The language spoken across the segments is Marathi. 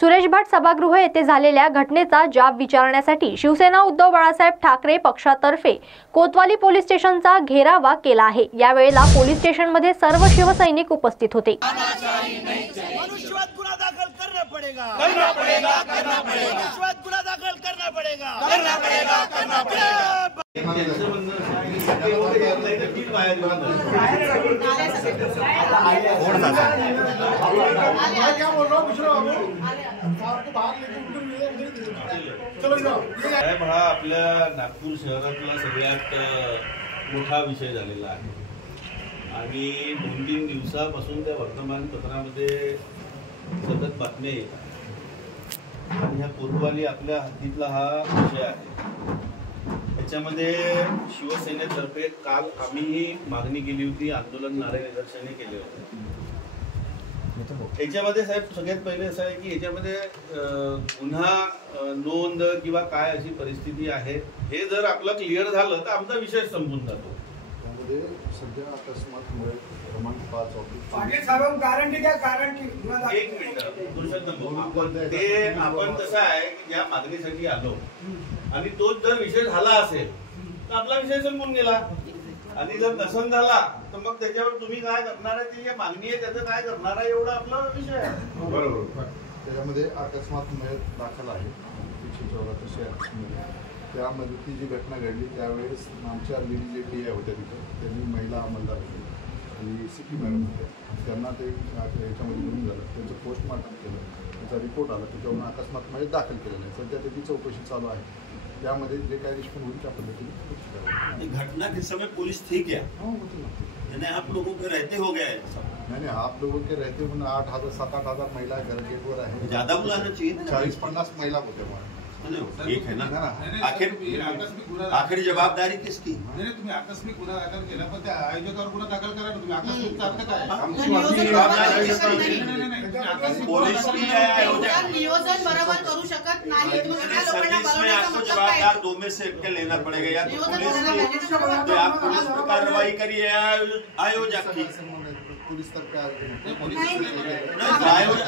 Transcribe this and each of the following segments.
सुरेश भट सभागृह येथे झालेल्या घटनेचा जाब विचारण्यासाठी शिवसेना उद्धव बाळासाहेब ठाकरे पक्षातर्फे कोतवाली पोलीस स्टेशनचा घेरावा केला आहे। या वेळेला पोलीस स्टेशनमध्ये सर्व शिवसैनिक उपस्थित होते। हा आपल्या नागपूर शहरातला सगळ्यात मोठा विषय झालेला आहे आणि 2-3 दिवसापासून त्या वर्तमानपत्रामध्ये सतत बातम्या येतात आणि ह्या कोतवाली आपल्या हद्दीतला हा विषय आहे। त्याच्यामध्ये शिवसेनेतर्फे काल आम्ही मागणी केली होती, आंदोलन नारे निदर्शने केले होते। याच्यामध्ये साहेब सगळ्यात पहिले असं आहे की याच्यामध्ये गुन्हा नोंद किंवा काय अशी परिस्थिती आहे हे जर आपलं क्लिअर झालं तर आमचा विषय संपून जातो। त्यामध्ये सध्या अकस्मात मुळे क्रमांक 5 एक मिनिट आपण कसं आहे की ज्या मागणीसाठी आलो आणि तोच जर विषय झाला असेल तर आपला विषय संपून गेला आणि जर नसन झाला तर मग त्याच्यावर तुम्ही काय करणार आहे, ती जी मागणी आहे त्याचं काय करणार आहे, एवढा आपला विषय आहे। बरोबर। त्याच्यामध्ये अकस्मात मयत दाखल आहे 174 शहरामध्ये। त्यामध्ये ती जी घटना घडली त्यावेळेस आमच्या लेडी जे PI होत्या तिथं त्यांनी महिला अंमलदार होते आणि CP मॅडम होत्या, त्यांना ते याच्यामध्ये घेऊन झालं, त्यांचं पोस्टमॉर्टम केलं, त्याचा रिपोर्ट आला, त्याच्यावरून अकस्मात मयत दाखल केलेलं आहे। सध्या त्याची चौकशी चालू आहे, त्यामध्ये जे काय रिस्पॉन्स होईल त्या पद्धतीने। घटना के समय पुलिस थी क्या? यानी आप लोगों के रहते हो गया है? नहीं आप लोगों के रहते हुए 7-8 हजार महिला घर गेट पर है। ज्यादा बुलाना चाहिए ना, 40-50 महिला होते वहाँ। एक है ना, आखिर जबाबदारी किसकी? नाही तुम्ही आकस्मिक गुन्हा दाखल केला पण त्या आयोजकावर गुन्हा दाखल करा ना तुम्ही। आकस्मिक अर्थ काय? पोलीस की आयोजक नियोजन बरोबर करू शकत नाही। आपको जवाबदार 2 में से एक के लेना पड़ेगा, या तो पुलिस पर कार्रवाई करिए आयोजक की। पुलिस तक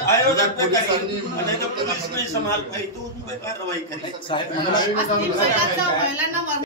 आयोजक पे करिए, नहीं तो पुलिस नहीं संभाल पाई तो उस पर कार्रवाई करिए।